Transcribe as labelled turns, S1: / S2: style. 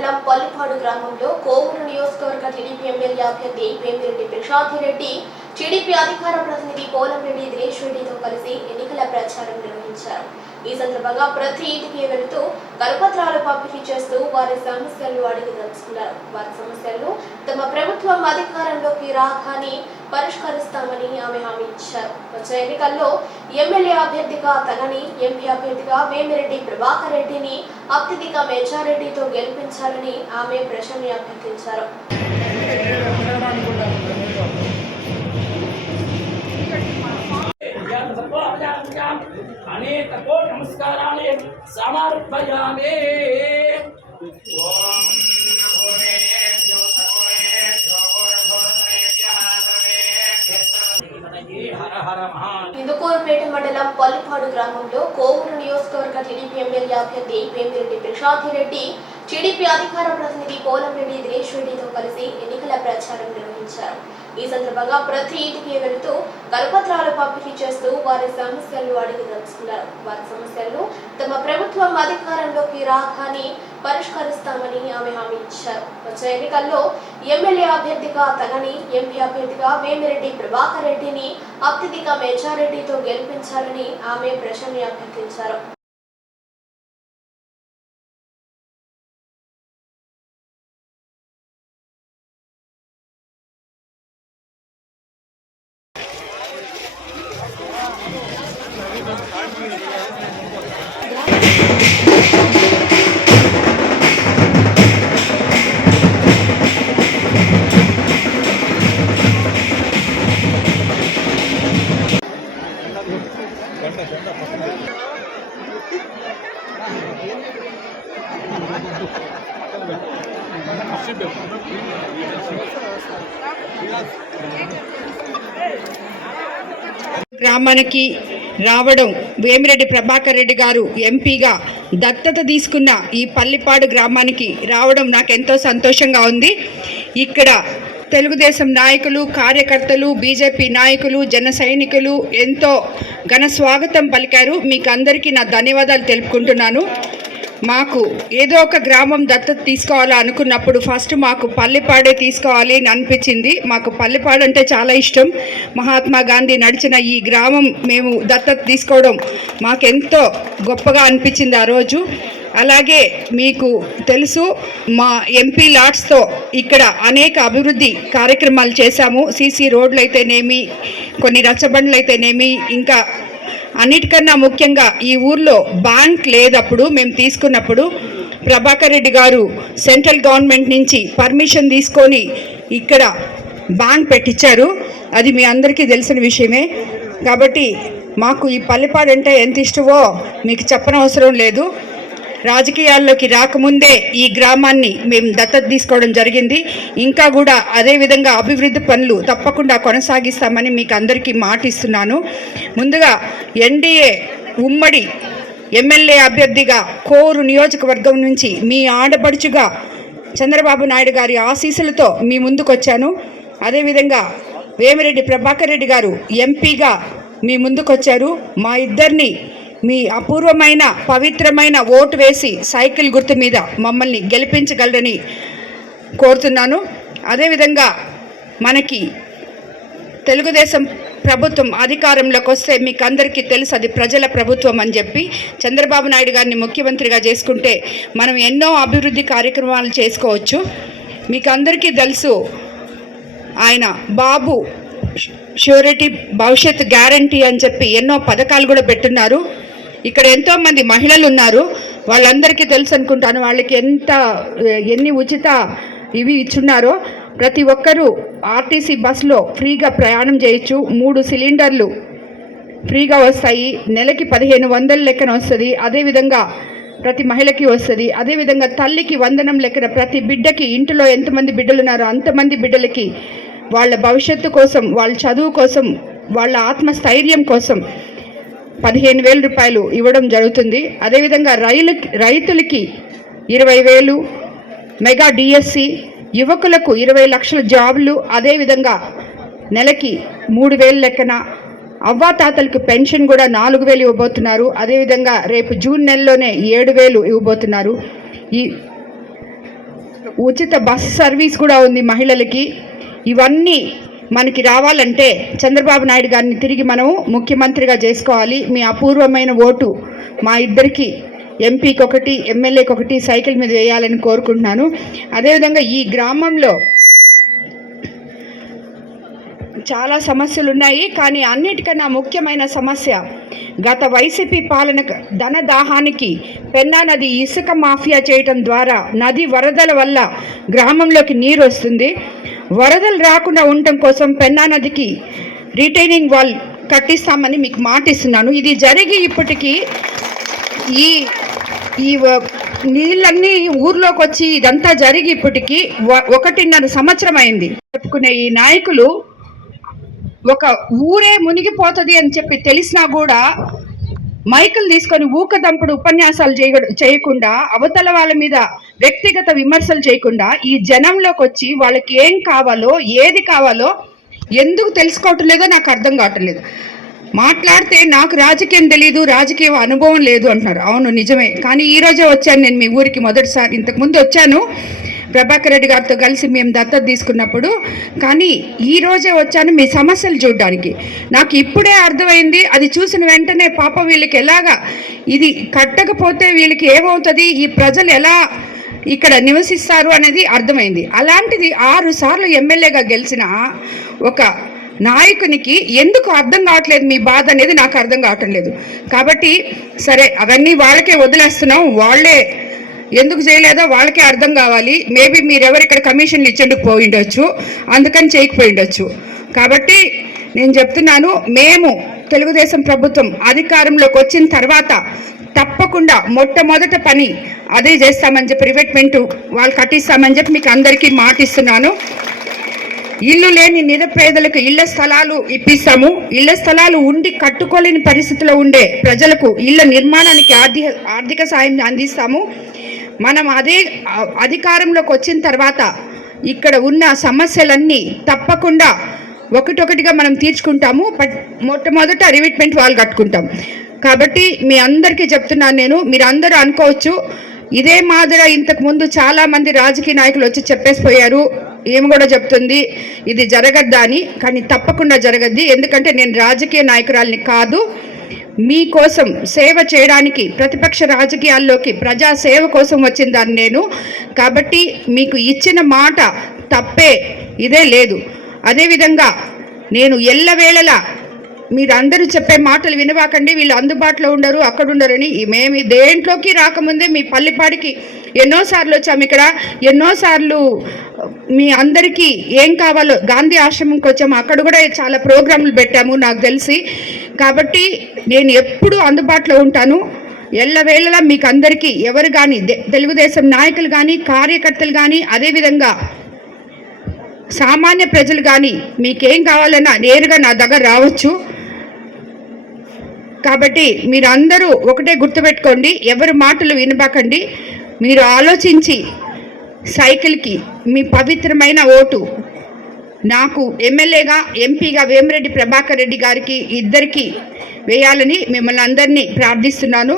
S1: మండలం పల్లిపాడు గ్రామంలో కోవూరు నియోజకవర్గ టీడీపీ ఎమ్మెల్యే అభ్యర్థి వేమిరెడ్డి ప్రసాద్ రెడ్డి టీడీపీ అధికార ప్రతినిధి పోలంరెడ్డి దినేష్ రెడ్డితో కలిసి ఎన్నికల ప్రచారం నిర్వహించారు. ఈ సందర్భంగా ప్రతి ఇంటికి వెళుతూ కరపత్రాలు పంపిణీ చేస్తూ వారి సమస్యలను అడిగి తెలుసుకున్నారు. వారి సమస్యలను తమ ప్రభుత్వం అధికారంలోకి రాగానే పరిష్కరిస్తామని ఆమె హామీ ఇచ్చారు. వచ్చే ఎన్నికల్లో ఎమ్మెల్యే అభ్యర్థిగా తనని ఎంపీ అభ్యర్థిగా వేమిరెడ్డి ప్రభాకర్ రెడ్డిని అత్యధిక మెజారిటీతో గెలిపించాలని ఆమె ప్రజల్ని అభ్యర్థించారు.
S2: అనేక కోటి నమస్కారాన్ని
S1: ఇందుకూరుపేట మండలం పల్లిపాడు గ్రామంలో కోవూరు నియోజకవర్గ టీడీపీ ఎమ్మెల్యే అభ్యర్థి పేమిరెడ్డి ప్రసాద్ రెడ్డి టీడీపీ అధికార ప్రతినిధి కోలంరెడ్డి దినేష్ రెడ్డితో కలిసి ఎన్నికల ప్రచారం నిర్వహించారు. ఈ సందర్భంగా ప్రతి ఇంటికి వెళుతూ కల్పత్రాలు పంపిణీ చేస్తూ వారి సమస్యలను అడిగి తెలుసుకున్నారు. వారి సమస్యలను తమ ప్రభుత్వం అధికారంలోకి రాగానే పరిష్కరిస్తామని ఆమె హామీ ఇచ్చారు. వచ్చే ఎన్నికల్లో ఎమ్మెల్యే అభ్యర్థిగా తనని ఎంపీ అభ్యర్థిగా వేమిరెడ్డి ప్రభాకర్ రెడ్డిని అత్యధిక మెజారిటీతో గెలిపించాలని ఆమె ప్రజల్ని అభ్యర్థించారు
S3: గ్రామానికి రావడం వేమిరెడ్డి ప్రభాకర్ రెడ్డి గారు ఎంపీగా దత్తత తీసుకున్న ఈ పల్లిపాడు గ్రామానికి రావడం నాకు ఎంతో సంతోషంగా ఉంది. ఇక్కడ తెలుగుదేశం నాయకులు కార్యకర్తలు బీజేపీ నాయకులు జన సైనికులు ఎంతో ఘన స్వాగతం పలికారు. మీకు అందరికీ నా ధన్యవాదాలు తెలుపుకుంటున్నాను. మాకు ఏదో ఒక గ్రామం దత్తత తీసుకోవాలా అనుకున్నప్పుడు ఫస్ట్ మాకు పల్లెపాడే తీసుకోవాలి అని అనిపించింది. మాకు పల్లెపాడు అంటే చాలా ఇష్టం. మహాత్మా గాంధీ నడిచిన ఈ గ్రామం మేము దత్తత తీసుకోవడం మాకెంతో గొప్పగా అనిపించింది ఆ రోజు. అలాగే మీకు తెలుసు మా ఎంపీ లాట్స్తో ఇక్కడ అనేక అభివృద్ధి కార్యక్రమాలు చేశాము. సీసీ రోడ్లు అయితేనేమి కొన్ని రచ్చబండ్లు అయితేనేమి ఇంకా అన్నిటికన్నా ముఖ్యంగా ఈ ఊర్లో బ్యాంక్ లేదప్పుడు మేము తీసుకున్నప్పుడు ప్రభాకర్ రెడ్డి గారు సెంట్రల్ గవర్నమెంట్ నుంచి పర్మిషన్ తీసుకొని ఇక్కడ బ్యాంక్ పెట్టించారు అది మీ అందరికీ తెలిసిన విషయమే. కాబట్టి మాకు ఈ పల్లెపాడు అంటే ఎంత ఇష్టమో మీకు చెప్పనవసరం లేదు. రాజకీయాల్లోకి రాకముందే ఈ గ్రామాన్ని మేము దత్తత తీసుకోవడం జరిగింది. ఇంకా కూడా అదే విధంగా అభివృద్ధి పనులు తప్పకుండా కొనసాగిస్తామని మీకు అందరికీ మాటిస్తున్నాను. ముందుగా ఎన్డీఏ ఉమ్మడి ఎమ్మెల్యే అభ్యర్థిగా కోరు నియోజకవర్గం నుంచి మీ ఆడపడుచుగా చంద్రబాబు నాయుడు గారి ఆశీస్సులతో మీ ముందుకు వచ్చాను అదేవిధంగా వేమిరెడ్డి ప్రభాకర్ రెడ్డి గారు ఎంపీగా మీ ముందుకు వచ్చారు మా ఇద్దరిని మీ అపూర్వమైన పవిత్రమైన ఓటు వేసి సైకిల్ గుర్తు మీద మమ్మల్ని గెలిపించగలరని కోరుతున్నాను. అదేవిధంగా మనకి తెలుగుదేశం ప్రభుత్వం అధికారంలోకి వస్తే మీకు అందరికీ తెలుసు అది ప్రజల ప్రభుత్వం అని చెప్పి చంద్రబాబు నాయుడు గారిని ముఖ్యమంత్రిగా చేసుకుంటే మనం ఎన్నో అభివృద్ధి కార్యక్రమాలు చేసుకోవచ్చు. మీకు అందరికీ తెలుసు ఆయన బాబు ష్యూరిటీ భవిష్యత్ గ్యారంటీ అని చెప్పి ఎన్నో పథకాలు కూడా పెట్టున్నారు. ఇక్కడ ఎంతో మంది మహిళలు ఉన్నారు. వాళ్ళందరికీ తెలుసు అనుకుంటాను వాళ్ళకి ఎంత ఎన్ని ఉచిత ఇవి ఇచ్చున్నారో. ప్రతి ఒక్కరూ ఆర్టీసీ బస్సులో ఫ్రీగా ప్రయాణం చేయొచ్చు. మూడు సిలిండర్లు ఫ్రీగా వస్తాయి. నెలకి పదిహేను వందల లెక్కన వస్తుంది. అదేవిధంగా ప్రతి మహిళకి వస్తుంది. అదేవిధంగా తల్లికి వందనం లెక్కన ప్రతి బిడ్డకి ఇంటిలో ఎంతమంది బిడ్డలు ఉన్నారో అంతమంది బిడ్డలకి వాళ్ళ భవిష్యత్తు కోసం వాళ్ళ చదువు కోసం వాళ్ళ ఆత్మస్థైర్యం కోసం పదిహేను వేల రూపాయలు ఇవ్వడం జరుగుతుంది. అదేవిధంగా రైలు రైతులకి ఇరవై వేలు మెగా డిఎస్సి యువకులకు ఇరవై లక్షల జాబులు అదేవిధంగా నెలకి మూడు వేలు లెక్కన అవ్వాతాతలకు పెన్షన్ కూడా నాలుగు వేలు ఇవ్వబోతున్నారు. అదేవిధంగా రేపు జూన్ నెలలోనే ఏడు వేలు ఇవ్వబోతున్నారు. ఈ ఉచిత బస్ సర్వీస్ కూడా ఉంది మహిళలకి. ఇవన్నీ మనకి రావాలంటే చంద్రబాబు నాయుడు గారిని తిరిగి మనము ముఖ్యమంత్రిగా చేసుకోవాలి. మీ అపూర్వమైన ఓటు మా ఇద్దరికి ఎంపీకి ఒకటి ఎమ్మెల్యేకి ఒకటి సైకిల్ మీద వేయాలని కోరుకుంటున్నాను. అదేవిధంగా ఈ గ్రామంలో చాలా సమస్యలు ఉన్నాయి కానీ అన్నిటికన్నా ముఖ్యమైన సమస్య గత వైసీపీ పాలన ధన దాహానికి పెన్నా నది ఇసుక మాఫియా చేయటం ద్వారా నది వరదల వల్ల గ్రామంలోకి నీరు వస్తుంది. వరదలు రాకుండా ఉండటం కోసం పెన్నా నదికి రిటైనింగ్ వాల్ కట్టిస్తామని మీకు మాట ఇస్తున్నాను ఇది జరిగి ఇప్పటికీ ఈ ఈ వ- నీళ్ళన్నీ ఊర్లోకి వచ్చి ఇదంతా జరిగి ఇప్పటికీ ఒకటిన్నర సంవత్సరం అయింది. చెప్పుకునే ఈ నాయకులు ఒక ఊరే మునిగిపోతుంది అని చెప్పి తెలిసినా కూడా మైకులు తీసుకొని ఊకదంపుడు ఉపన్యాసాలు చేయ చేయకుండా అవతల వాళ్ళ మీద వ్యక్తిగత విమర్శలు చేయకుండా ఈ జనంలోకి వచ్చి వాళ్ళకి ఏం కావాలో ఏది కావాలో ఎందుకు తెలుసుకోవటం లేదో నాకు అర్థం కావటం లేదు మాట్లాడితే నాకు రాజకీయం తెలియదు రాజకీయ అనుభవం లేదు అంటున్నారు. అవును నిజమే. కానీ ఈరోజే వచ్చాను నేను మీ ఊరికి మొదటిసారి. ఇంతకుముందు వచ్చాను. ప్రభాకర్ రెడ్డి గారితో కలిసి మేము దత్తత తీసుకున్నప్పుడు కానీ ఈ రోజే వచ్చాను మీ సమస్యలు చూడడానికి. నాకు ఇప్పుడే అర్థమైంది అది చూసిన వెంటనే పాప వీళ్ళకి ఎలాగా ఇది కట్టకపోతే వీళ్ళకి ఏమవుతుంది ఈ ప్రజలు ఎలా ఇక్కడ నివసిస్తారు అనేది అర్థమైంది. అలాంటిది ఆరు సార్లు ఎమ్మెల్యేగా గెలిచిన ఒక నాయకునికి ఎందుకు అర్థం కావట్లేదు మీ బాధ అనేది నాకు అర్థం కావటం లేదు. కాబట్టి సరే అవన్నీ వాళ్ళకే వదిలేస్తున్నాం వాళ్ళే ఎందుకు చేయలేదో వాళ్ళకే అర్థం కావాలి. మేబీ మీరెవరు ఇక్కడ కమిషన్లు ఇచ్చేందుకు పోయి ఉండొచ్చు. అందుకని చేయకపోయి ఉండొచ్చు. కాబట్టి నేను చెప్తున్నాను మేము తెలుగుదేశం ప్రభుత్వం అధికారంలోకి వచ్చిన తర్వాత తప్పకుండా మొట్టమొదట పని అదే చేస్తామని చెప్పి రివెట్మెంట్ వాళ్ళు కట్టిస్తామని చెప్పి మీకు అందరికీ మాటిస్తున్నాను. ఇల్లు లేని నిరపేదలకు ఇళ్ళ స్థలాలు ఇప్పిస్తాము. ఇళ్ళ స్థలాలు ఉండి కట్టుకోలేని పరిస్థితిలో ఉండే ప్రజలకు ఇళ్ళ నిర్మాణానికి ఆర్థిక ఆర్థిక సాయం అందిస్తాము. మనం అదే అధికారంలోకి వచ్చిన తర్వాత ఇక్కడ ఉన్న సమస్యలన్నీ తప్పకుండా ఒకటొకటిగా మనం తీర్చుకుంటాము. బట్ మొట్టమొదట రివిట్మెంట్ వాళ్ళు కట్టుకుంటాం. కాబట్టి మీ అందరికీ చెప్తున్నాను నేను మీరు అందరూ అనుకోవచ్చు ఇదే మాదిరి ఇంతకు ముందు చాలామంది రాజకీయ నాయకులు వచ్చి చెప్పేసిపోయారు. ఏమి కూడా చెప్తుంది? ఇది జరగద్దా అని. కానీ తప్పకుండా జరగద్ది. ఎందుకంటే నేను రాజకీయ నాయకురాలిని కాదు. మీకోసం సేవ చేయడానికి ప్రతిపక్ష రాజకీయాల్లోకి ప్రజా సేవ కోసం వచ్చిందని నేను. కాబట్టి మీకు ఇచ్చిన మాట తప్పే ఇదే లేదు. అదేవిధంగా నేను ఎల్లవేళలా మీరందరూ చెప్పే మాటలు వినవాకండి వీళ్ళు అందుబాటులో ఉండరు అక్కడ ఉండరని మేము దేంట్లోకి రాకముందే మీ పల్లిపాడికి ఎన్నోసార్లు వచ్చాము ఇక్కడ. ఎన్నోసార్లు మీ అందరికీ ఏం కావాలో గాంధీ ఆశ్రమంకి వచ్చాము. అక్కడ కూడా చాలా ప్రోగ్రాంలు పెట్టాము నాకు తెలిసి. కాబట్టి నేను ఎప్పుడూ అందుబాటులో ఉంటాను. ఎల్లవేళలా మీకు అందరికీ ఎవరు కానీ తెలుగుదేశం నాయకులు కానీ కార్యకర్తలు కానీ అదేవిధంగా సామాన్య ప్రజలు కానీ మీకేం కావాలన్నా నేరుగా నా దగ్గర రావచ్చు. కాబట్టి మీరందరూ ఒకటే గుర్తుపెట్టుకోండి ఎవరి మాటలు వినబాకండి. మీరు ఆలోచించి సైకిల్కి మీ పవిత్రమైన ఓటు నాకు ఎమ్మెల్యేగా ఎంపీగా వేమిరెడ్డి ప్రభాకర్ రెడ్డి గారికి ఇద్దరికి వేయాలని మిమ్మల్ని అందరినీ ప్రార్థిస్తున్నాను.